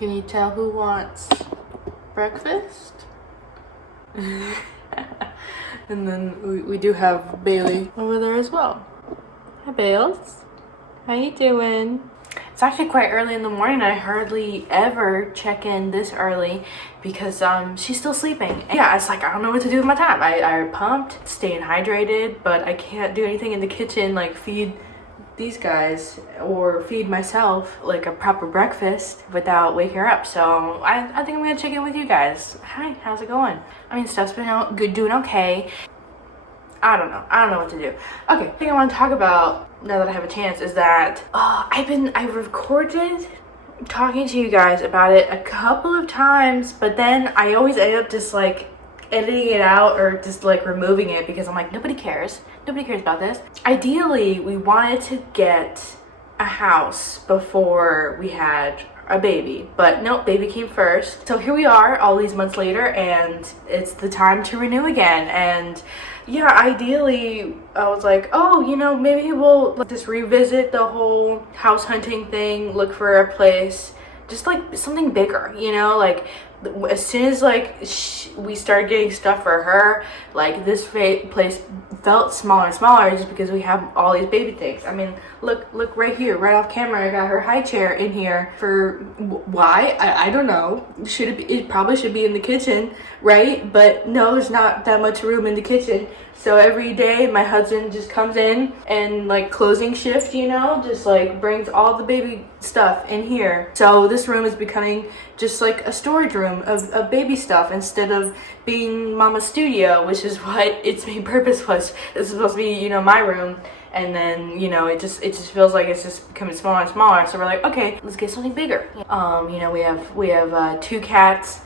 Can you tell who wants breakfast? And then we do have Bailey over there as well. Hi, Bales. How you doing? It's actually quite early in the morning. I hardly ever check in this early because she's still sleeping. And yeah, it's like I don't know what to do with my time. I pumped, staying hydrated, but I can't do anything in the kitchen like feed these guys or feed myself like a proper breakfast without waking her up. So I think I'm gonna check in with you guys. Hi, how's it going? I mean, stuff's been good, doing okay. I don't know what to do. Okay, the thing I want to talk about now that I have a chance is that I recorded talking to you guys about it a couple of times, but then I always end up just like editing it out or just like removing it because I'm like, nobody cares about this. Ideally, we wanted to get a house before we had a baby, but nope, baby came first. So here we are all these months later, and it's the time to renew again. And yeah, ideally I was like, oh, you know, maybe we'll just revisit the whole house hunting thing, look for a place, just like something bigger, you know, like as soon as like we started getting stuff for her, like this place felt smaller and smaller just because we have all these baby things. I mean, look right here, right off camera, I got her high chair in here for why? I don't know. It probably should be in the kitchen, right? But no, there's not that much room in the kitchen. So every day my husband just comes in and like closing shift, you know, just like brings all the baby stuff in here. So this room is becoming just like a storage room of baby stuff instead of being mama's studio, which is what its main purpose was. This is supposed to be, you know, my room. And then, you know, it just feels like it's just becoming smaller and smaller. So we're like, okay, let's get something bigger. You know, we have 2 cats,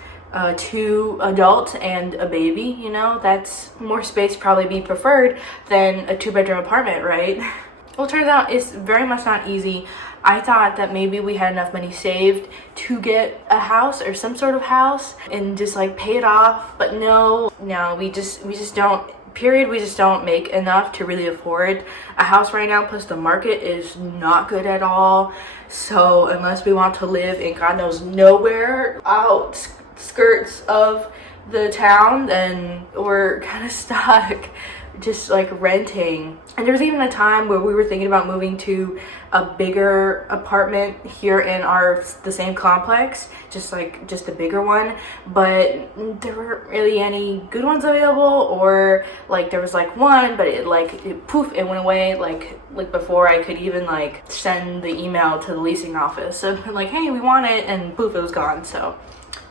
2 adults and a baby. You know, that's more space probably be preferred than a 2-bedroom apartment, right? Well, it turns out it's very much not easy. I thought that maybe we had enough money saved to get a house or some sort of house and just like pay it off, but no, we just don't. Period. We just don't make enough to really afford a house right now. Plus the market is not good at all. So unless we want to live in God knows nowhere outskirts of the town, then we're kind of stuck just like renting. And there was even a time where we were thinking about moving to a bigger apartment here in the same complex, just a bigger one, but there weren't really any good ones available, or like there was like one, but it poof, it went away like before I could even like send the email to the leasing office. So like, hey, we want it, and poof, it was gone. So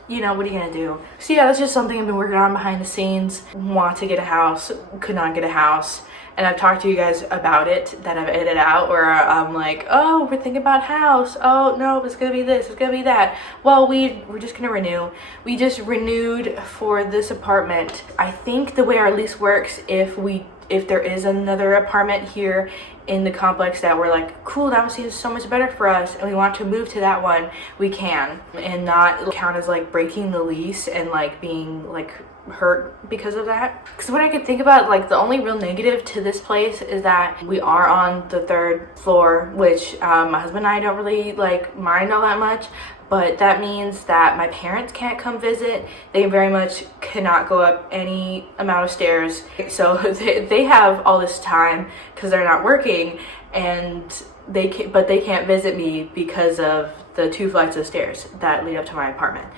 you know, what are you gonna do? So yeah, that's just something I've been working on behind the scenes. Want to get a house, could not get a house. And I've talked to you guys about it, that I've edited out, where I'm like, oh, we're thinking about house. Oh no, it's gonna be this, it's gonna be that. Well, we're just gonna renew. We just renewed for this apartment. I think the way our lease works, if there is another apartment here in the complex that we're like, cool, that one seems so much better for us, and we want to move to that one, we can, and not count as like breaking the lease and like being like hurt because of that. Because what I could think about, like the only real negative to this place is that we are on the 3rd floor, which my husband and I don't really like mind all that much. But that means that my parents can't come visit. They very much cannot go up any amount of stairs. So they have all this time because they're not working, and they can't visit me because of the 2 flights of stairs that lead up to my apartment.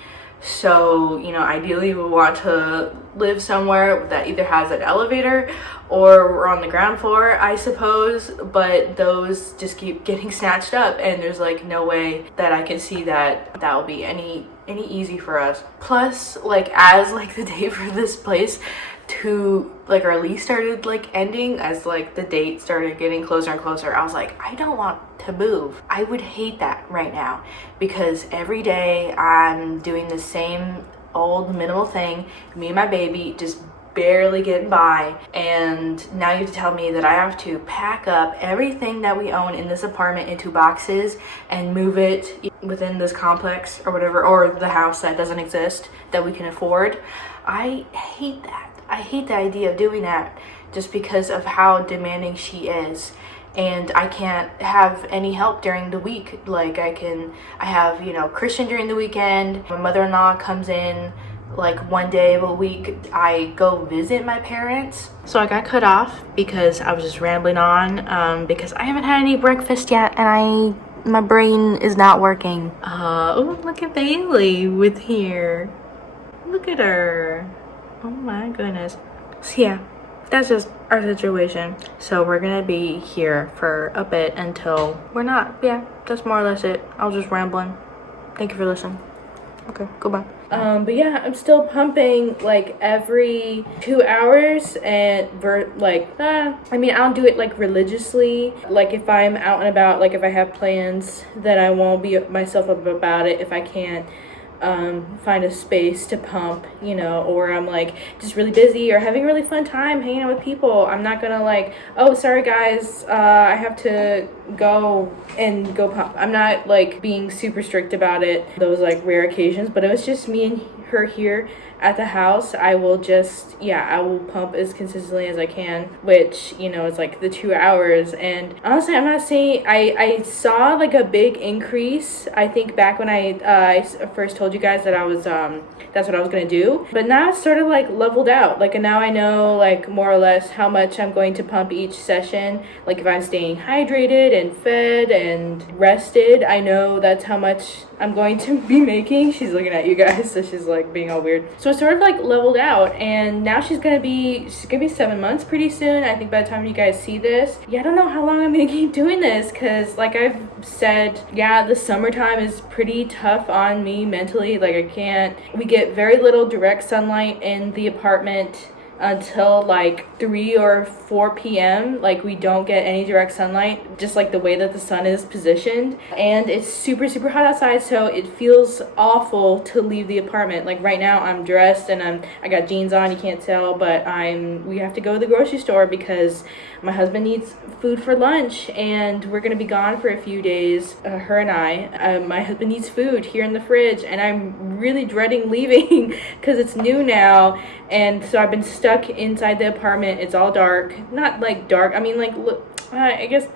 So, you know, ideally we want to live somewhere that either has an elevator or we're on the ground floor, I suppose, but those just keep getting snatched up, and there's like no way that I can see that will be any easy for us. Plus, like as like the day for this place to like our lease started like ending, as like the date started getting closer and closer, I was like, I don't want to move. I would hate that right now, because every day I'm doing the same old minimal thing, me and my baby just barely getting by, and now you have to tell me that I have to pack up everything that we own in this apartment into boxes and move it within this complex or whatever, or the house that doesn't exist that we can afford. I hate that. I hate the idea of doing that just because of how demanding she is. and I can't have any help during the week. Like I have, you know, Christian during the weekend. My mother-in-law comes in like one day of a week. I go visit my parents. So I got cut off because I was just rambling on, because I haven't had any breakfast yet, and my brain is not working. Oh, look at Bailey with here. Look at her. Oh my goodness. So yeah, that's just our situation. So we're gonna be here for a bit until we're not. Yeah, that's more or less it. I was just rambling. Thank you for listening. Okay, goodbye. But yeah, I'm still pumping like every 2 hours, and I mean, I don't do it like religiously. Like if I'm out and about, like if I have plans, then I won't beat myself up about it if I can't find a space to pump, you know, or I'm like just really busy or having a really fun time hanging out with people. I'm not gonna like, oh sorry guys, I have to go pump. I'm not like being super strict about it, those like rare occasions, but it was just me and her here at the house. I will pump as consistently as I can, which, you know, is like the 2 hours. And honestly, I'm not saying I saw like a big increase, I think, back when I first told you guys that I was that's what I was gonna do, but now it's sort of like leveled out. Like now I know like more or less how much I'm going to pump each session. Like if I'm staying hydrated and fed and rested, I know that's how much I'm going to be making. She's looking at you guys, so she's like being all weird. So it's sort of like leveled out, and now she's gonna be 7 months pretty soon. I think by the time you guys see this, yeah, I don't know how long I'm gonna keep doing this, because like I've said, yeah, the summertime is pretty tough on me mentally. Like we get very little direct sunlight in the apartment until like 3 or 4 p.m. Like we don't get any direct sunlight, just like the way that the sun is positioned, and it's super hot outside, so it feels awful to leave the apartment. Like right now I'm dressed and I got jeans on, you can't tell, but we have to go to the grocery store because my husband needs food for lunch, and we're gonna be gone for a few days, her and I. My husband needs food here in the fridge, and I'm really dreading leaving because it's new now, and so I've been stuck inside the apartment. It's all dark. Not like dark, I mean like, look, I guess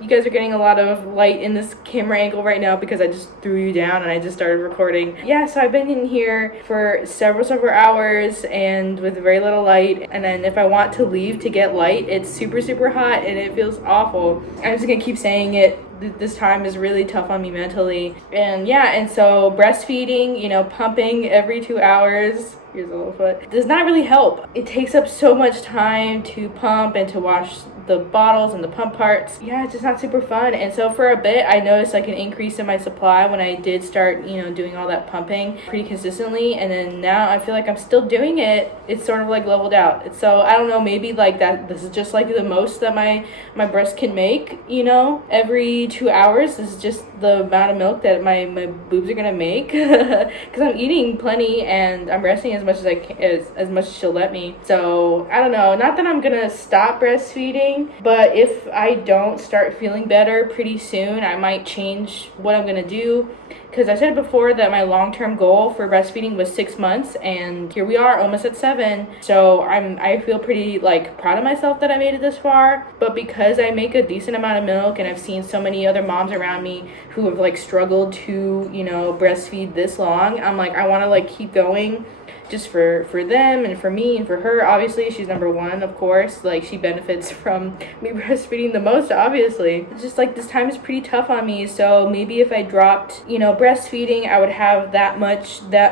you guys are getting a lot of light in this camera angle right now because I just threw you down and I just started recording. Yeah, so I've been in here for several hours and with very little light, and then if I want to leave to get light, it's super hot and it feels awful. I'm just gonna keep saying it. This time is really tough on me mentally. And yeah, and so breastfeeding, you know, pumping every 2 hours, here's a little foot, does not really help. It takes up so much time to pump and to wash the bottles and the pump parts. Yeah, it's just not super fun. And so for a bit I noticed like an increase in my supply when I did start, you know, doing all that pumping pretty consistently, and then now I feel like I'm still doing it. It's sort of like leveled out. So I don't know, maybe like that this is just like the most that my breast can make, you know, every 2 hours. This is just the amount of milk that my boobs are gonna make because I'm eating plenty and I'm resting as much as I can, as much as she'll let me. So I don't know, not that I'm gonna stop breastfeeding, but if I don't start feeling better pretty soon, I might change what I'm gonna do, because I said before that my long-term goal for breastfeeding was 6 months, and here we are almost at 7. So I feel pretty like proud of myself that I made it this far. But because I make a decent amount of milk and I've seen so many other moms around me who have like struggled to, you know, breastfeed this long, I'm like, I want to like keep going just for them and for me and for her. Obviously she's number one, of course, like she benefits from me breastfeeding the most, obviously. It's just like this time is pretty tough on me, so maybe if I dropped, you know, breastfeeding, I would have that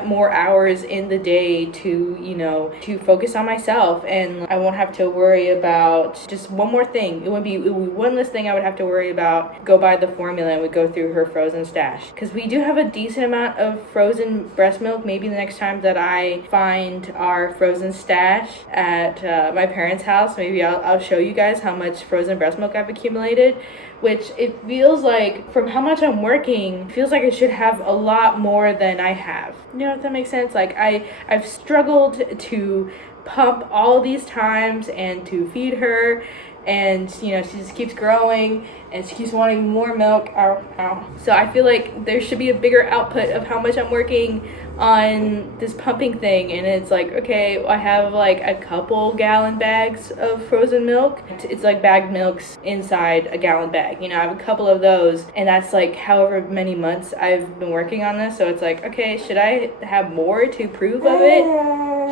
more hours in the day to, you know, to focus on myself, and I won't have to worry about just one more thing. It would be one less thing I would have to worry about. Go buy the formula and we go through her frozen stash, because we do have a decent amount of frozen breast milk. Maybe the next time that I find our frozen stash at my parents' house, maybe I'll show you guys how much frozen breast milk I've accumulated, which it feels like, from how much I'm working, it feels like I should have a lot more than I have. You know, if that makes sense? Like I've struggled to pump all these times and to feed her, and you know, she just keeps growing and she keeps wanting more milk. Ow. So I feel like there should be a bigger output of how much I'm working on this pumping thing, and it's like, okay, I have like a couple gallon bags of frozen milk. It's like bagged milks inside a gallon bag, you know. I have a couple of those, and that's like however many months I've been working on this. So it's like, okay, should I have more to prove of it?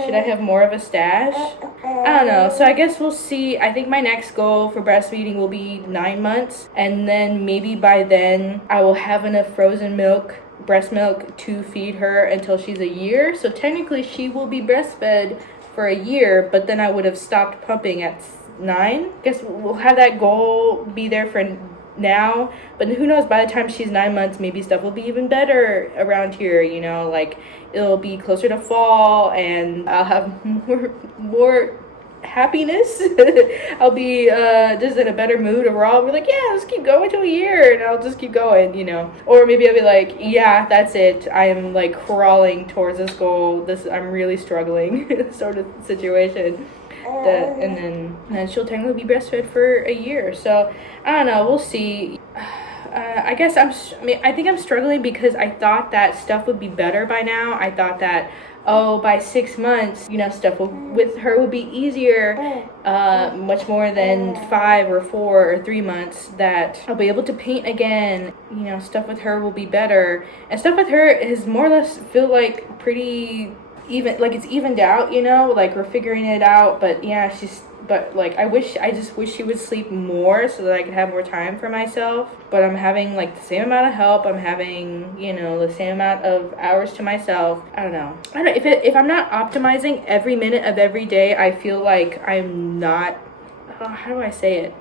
Should I have more of a stash? I don't know. So I guess we'll see. I think my next goal for breastfeeding will be 9 months, and then maybe by then I will have enough frozen milk, breast milk, to feed her until she's a year. So technically she will be breastfed for a year, but then I would have stopped pumping at 9. Guess we'll have that goal be there for now, but who knows, by the time she's 9 months, maybe stuff will be even better around here, you know, like it'll be closer to fall and I'll have more happiness. I'll be just in a better mood overall. I'll be like, yeah, let's keep going to a year, and I'll just keep going, you know. Or maybe I'll be like, yeah, that's it, I am like crawling towards this goal, I'm really struggling sort of situation. And then she'll technically be breastfed for a year. So I don't know, we'll see. I guess I think I'm struggling because I thought that stuff would be better by now. I thought that, oh, by 6 months, you know, stuff with her would be easier, much more than 5 or 4 or 3 months, that I'll be able to paint again, you know, stuff with her will be better. And stuff with her is more or less feel like pretty even, like it's evened out, you know, like we're figuring it out. But yeah, but like I just wish she would sleep more so that I could have more time for myself. But I'm having like the same amount of help, I'm having, you know, the same amount of hours to myself. I don't know, if I'm not optimizing every minute of every day, I feel like I'm not, how do I say it,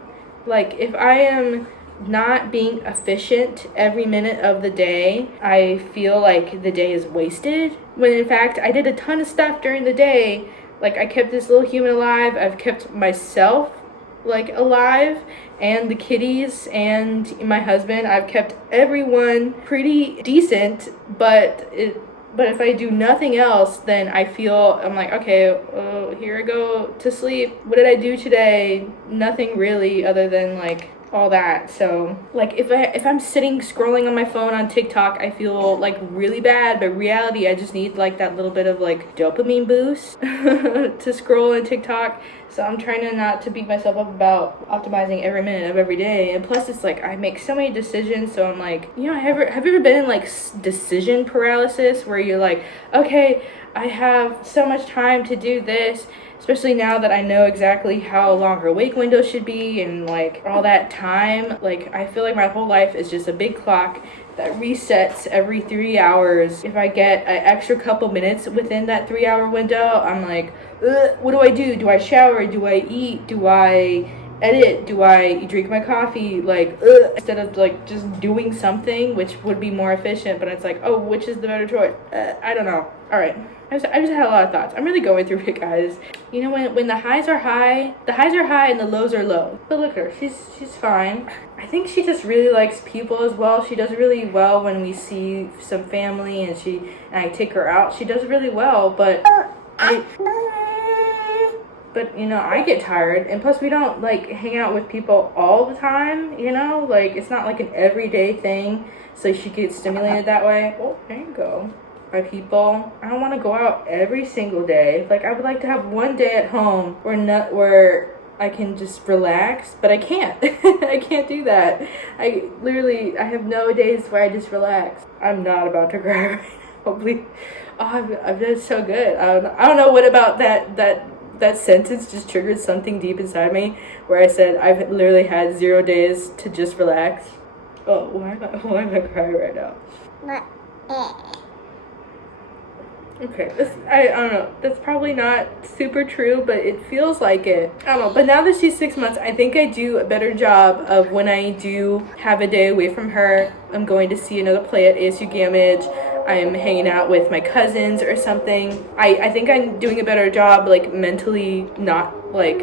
like if I am not being efficient every minute of the day, I feel like the day is wasted, when in fact I did a ton of stuff during the day. Like I kept this little human alive, I've kept myself like alive, and the kitties and my husband, I've kept everyone pretty decent. But if I do nothing else, then I'm like, okay, here I go to sleep. What did I do today? Nothing really, other than like all that. So like if I'm sitting scrolling on my phone on TikTok, I feel like really bad, but reality, I just need like that little bit of like dopamine boost to scroll on TikTok. So I'm trying to not to beat myself up about optimizing every minute of every day. And plus it's like I make so many decisions, so I'm like, you know, have you ever been in like decision paralysis, where you're like, okay, I have so much time to do this, especially now that I know exactly how long her wake window should be and like all that time. Like I feel like my whole life is just a big clock that resets every 3 hours. If I get an extra couple minutes within that 3 hour window, I'm like, what do I do? Do I shower? Do I eat? Do I edit? Do I drink my coffee? Like, instead of like just doing something which would be more efficient, but it's like, oh, which is the better choice? I don't know. All right. I just had a lot of thoughts. I'm really going through it, guys. You know, when the highs are high and the lows are low. But look at her, she's fine. I think she just really likes people as well. She does really well when we see some family and I take her out. She does really well, but you know, I get tired, and plus we don't like hang out with people all the time, you know, like it's not like an everyday thing, so she gets stimulated that way. Oh, there you go. By people. I don't want to go out every single day. Like I would like to have one day at home where I can just relax, but I can't. I can't do that. I have no days where I just relax. I'm not about to cry right now. Please. Oh, I've done so good. I don't know what about that sentence just triggered something deep inside me, where I said I've literally had 0 days to just relax. Oh, why am I crying right now? Okay, I don't know, that's probably not super true, but it feels like it. I don't know, but now that she's 6 months, I think I do a better job of when I do have a day away from her. I'm going to see another play at ASU Gamage. I'm hanging out with my cousins or something. I think I'm doing a better job, like mentally not like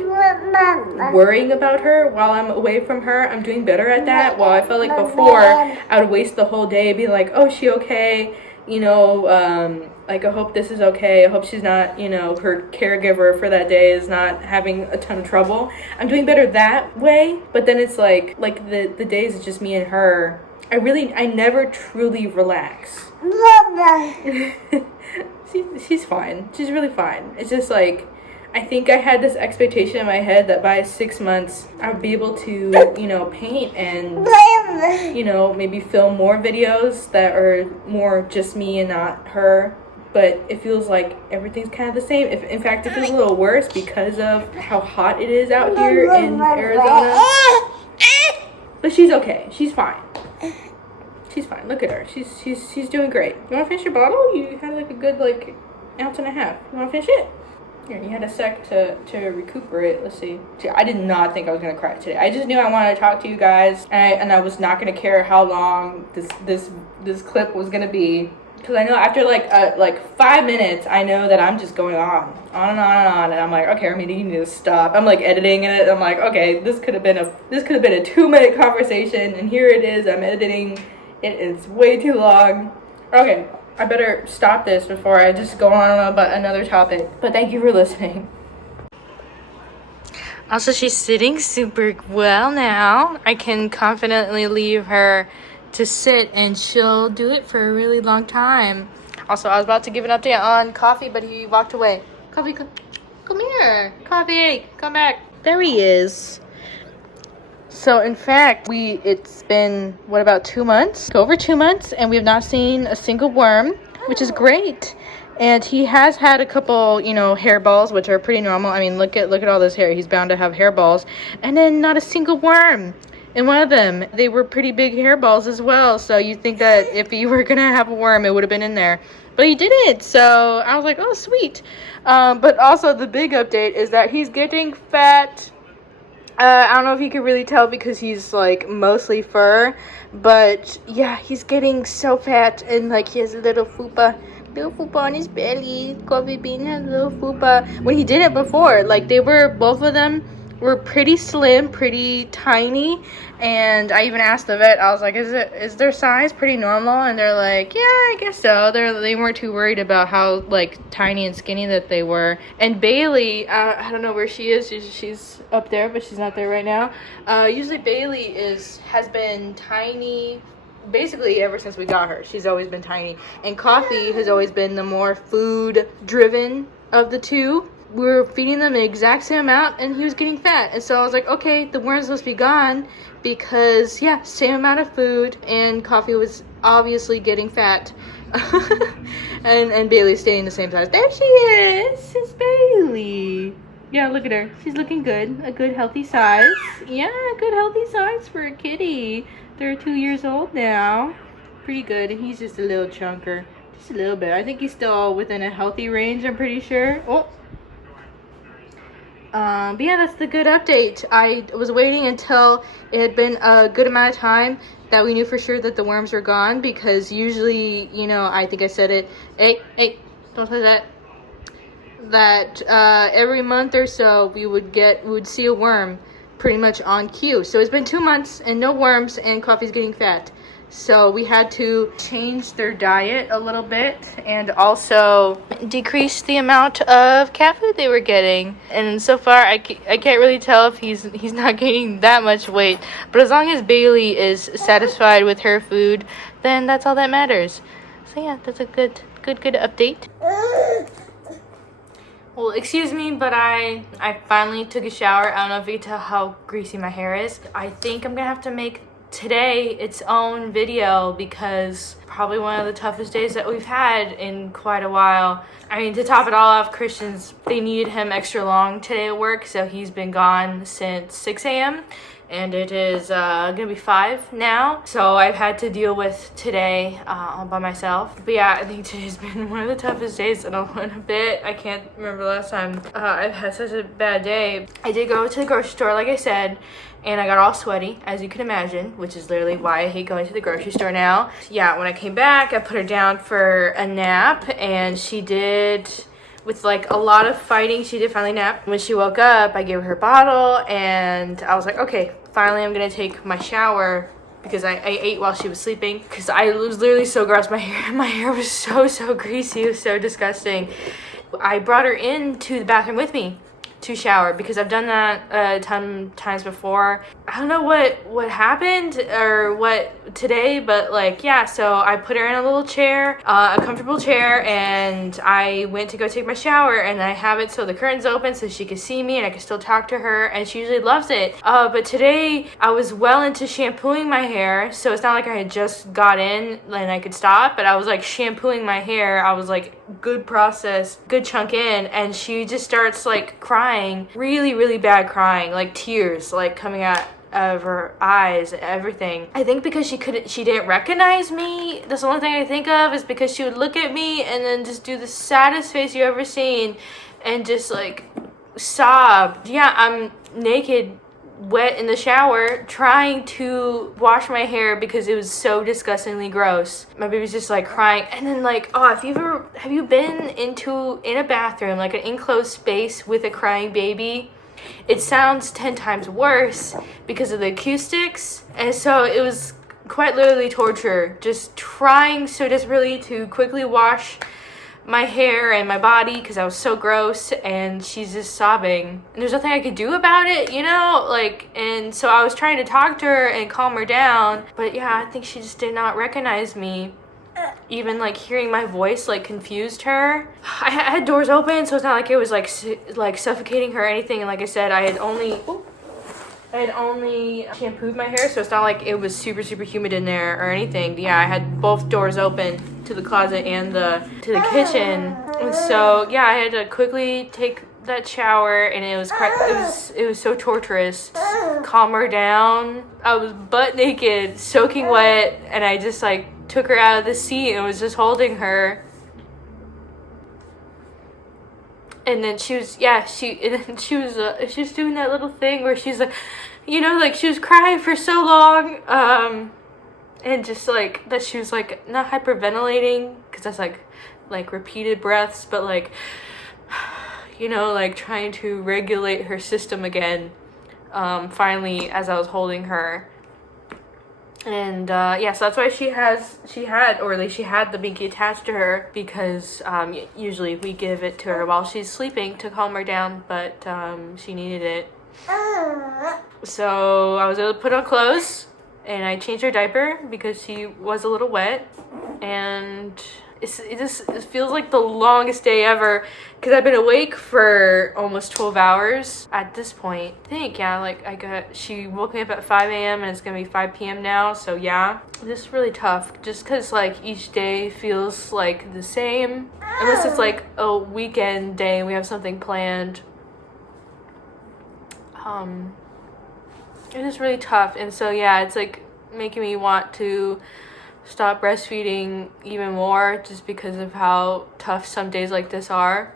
worrying about her while I'm away from her. I'm doing better at that. While I felt like before I would waste the whole day being like, oh, is she okay? You know, like I hope this is okay. I hope she's not, you know, her caregiver for that day is not having a ton of trouble. I'm doing better that way, but then it's like the days it's just me and her. I never truly relax. she's fine. She's really fine. It's just like, I think I had this expectation in my head that by 6 months I would be able to, you know, paint and, you know, maybe film more videos that are more just me and not her. But it feels like everything's kind of the same. In fact, it feels a little worse because of how hot it is out here in Arizona. But she's okay. She's fine. She's fine. Look at her. She's doing great. You want to finish your bottle? You had like a good like ounce and a half. You want to finish it? Here, you had a sec to recuperate. Let's see. I did not think I was gonna cry today. I just knew I wanted to talk to you guys, and I was not gonna care how long this clip was gonna be, because I know after like 5 minutes, I know that I'm just going on and on, and I'm like, okay, Armenia, you need to stop. I'm like editing it. I'm like, okay, this could have been a 2-minute conversation, and here it is. I'm editing. It is way too long. Okay. I better stop this before I just go on about another topic. But thank you for listening. Also, she's sitting super well now. I can confidently leave her to sit and she'll do it for a really long time. Also, I was about to give an update on Coffee, but he walked away. Coffee, come here. Coffee, come back. There he is. So in fact, it's been, about 2 months? Over 2 months, and we have not seen a single worm, which is great. And he has had a couple, you know, hairballs, which are pretty normal. I mean, look at all this hair. He's bound to have hairballs. And then not a single worm in one of them. They were pretty big hairballs as well. So you'd think that if he were going to have a worm, it would have been in there. But he didn't. So I was like, oh, sweet. But also the big update is that he's getting fat. I don't know if you can really tell because he's like mostly fur, but yeah, he's getting so fat, and like he has a little fupa on his belly. Coffee Bean has a little fupa. When he did it before, like both of them were pretty slim, pretty tiny, and I even asked the vet, I was like, is their size pretty normal? And they're like, yeah, I guess so. They weren't too worried about how like tiny and skinny that they were. And Bailey, I don't know where she is. She's up there, but she's not there right now. Usually Bailey has been tiny basically ever since we got her. She's always been tiny, and Coffee has always been the more food driven of the two. We were feeding them the exact same amount, and he was getting fat. And so I was like, okay, the worms must be gone, because yeah, same amount of food, and Coffee was obviously getting fat. and Bailey's staying the same size. There she is. It's Bailey. Yeah, look at her. She's looking good. A good healthy size. Yeah, a good healthy size for a kitty. They're 2 years old now. Pretty good. And he's just a little chunker. Just a little bit. I think he's still within a healthy range, I'm pretty sure. Oh. But yeah, that's the good update. I was waiting until it had been a good amount of time that we knew for sure that the worms were gone, because usually, you know, I think I said it. Hey, don't say that. That every month or so we would see a worm pretty much on cue. So it's been 2 months and no worms, and Coffee's getting fat. So we had to change their diet a little bit, and also decrease the amount of cat food they were getting. And so far, I can't really tell if he's not gaining that much weight. But as long as Bailey is satisfied with her food, then that's all that matters. So yeah, that's a good update. Well, excuse me, but I finally took a shower. I don't know if you can tell how greasy my hair is. I think I'm gonna have to make today its own video, because probably one of the toughest days that we've had in quite a while. I mean, to top it all off, Christian's, they needed him extra long today at work, so he's been gone since 6 a.m. and it is gonna be 5 now, so I've had to deal with today all by myself. But yeah, I think today's been one of the toughest days in a bit. I can't remember the last time I've had such a bad day. I did go to the grocery store, like I said, and I got all sweaty, as you can imagine, which is literally why I hate going to the grocery store now. Yeah, when I came back, I put her down for a nap, and she did, with like a lot of fighting, she did finally nap. When she woke up, I gave her her bottle, and I was like, okay, finally I'm gonna take my shower, because I ate while she was sleeping, because I was literally so gross. My hair was so greasy. It was so disgusting. I brought her into the bathroom with me to shower, because I've done that a ton of times before. I don't know what happened or what today, but like, yeah, so I put her in a little chair, a comfortable chair, and I went to go take my shower, and I have it so the curtain's open so she could see me and I could still talk to her, and she usually loves it. But today I was well into shampooing my hair, so it's not like I had just got in and I could stop, but I was like shampooing my hair. I was like good process, good chunk in, and she just starts like crying, really bad crying, like tears like coming out of her eyes and everything. I think because she didn't recognize me. That's the only thing I think of, is because she would look at me and then just do the saddest face you ever seen and just like sob. Yeah, I'm naked, wet in the shower, trying to wash my hair because it was so disgustingly gross. My baby's just like crying, and then like, oh, have you been in a bathroom, like an enclosed space with a crying baby? It sounds 10 times worse because of the acoustics, and so it was quite literally torture, just trying so desperately to quickly wash my hair and my body because I was so gross, and she's just sobbing and there's nothing I could do about it, you know, like. And so I was trying to talk to her and calm her down, but yeah, I think she just did not recognize me. Even like hearing my voice like confused her. I had doors open, so it's not like it was like suffocating her or anything, and like I said, I had only shampooed my hair, so it's not like it was super humid in there or anything. Yeah, I had both doors open to the closet and to the kitchen, and so yeah, I had to quickly take that shower, and it was so torturous. Calm her down. I was butt naked, soaking wet, and I just like took her out of the seat and was just holding her. And then she was doing that little thing where she's like, you know, like she was crying for so long, and just like that she was like not hyperventilating, because that's like repeated breaths, but like, you know, like trying to regulate her system again, finally, as I was holding her. And yeah, so that's why she had the binky attached to her, because usually we give it to her while she's sleeping to calm her down, but she needed it. So I was able to put on clothes, and I changed her diaper because she was a little wet, and it feels like the longest day ever, because I've been awake for almost 12 hours at this point. I think, yeah, like she woke me up at 5 a.m. and it's gonna be 5 p.m. now, so yeah. This is really tough, just because like each day feels like the same, unless it's like a weekend day and we have something planned. It is really tough, and so yeah, it's like making me want to stop breastfeeding even more, just because of how tough some days like this are.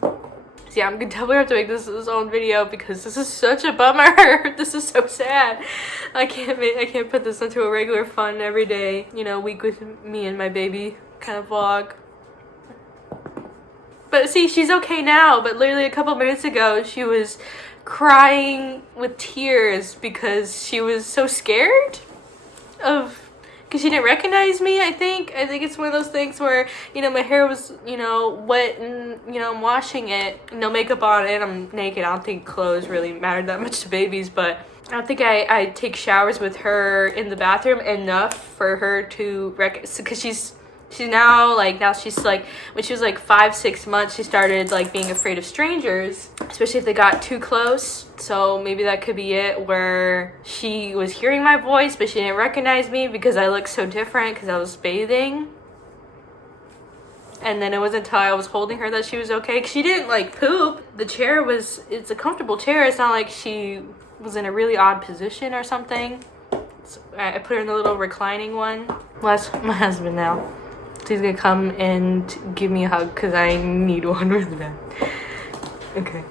So yeah, I'm gonna definitely have to make this his own video, because this is such a bummer. This is so sad. I can't put this into a regular fun everyday, you know, week with me and my baby kind of vlog. But see, she's okay now, but literally a couple minutes ago she was crying with tears because she was so scared because she didn't recognize me. I think it's one of those things where, you know, my hair was, you know, wet, and, you know, I'm washing it, no makeup on it, I'm naked. I don't think clothes really matter that much to babies, but I don't think I take showers with her in the bathroom enough for her to because she's now she's like, when she was like 5-6 months, she started like being afraid of strangers, especially if they got too close. So maybe that could be it, where she was hearing my voice but she didn't recognize me because I looked so different because I was bathing. And then it wasn't until I was holding her that she was okay, because she didn't like poop. The chair it's a comfortable chair. It's not like she was in a really odd position or something. So I put her in the little reclining one. Well, that's my husband now. He's gonna come and give me a hug because I need one really bad. Okay.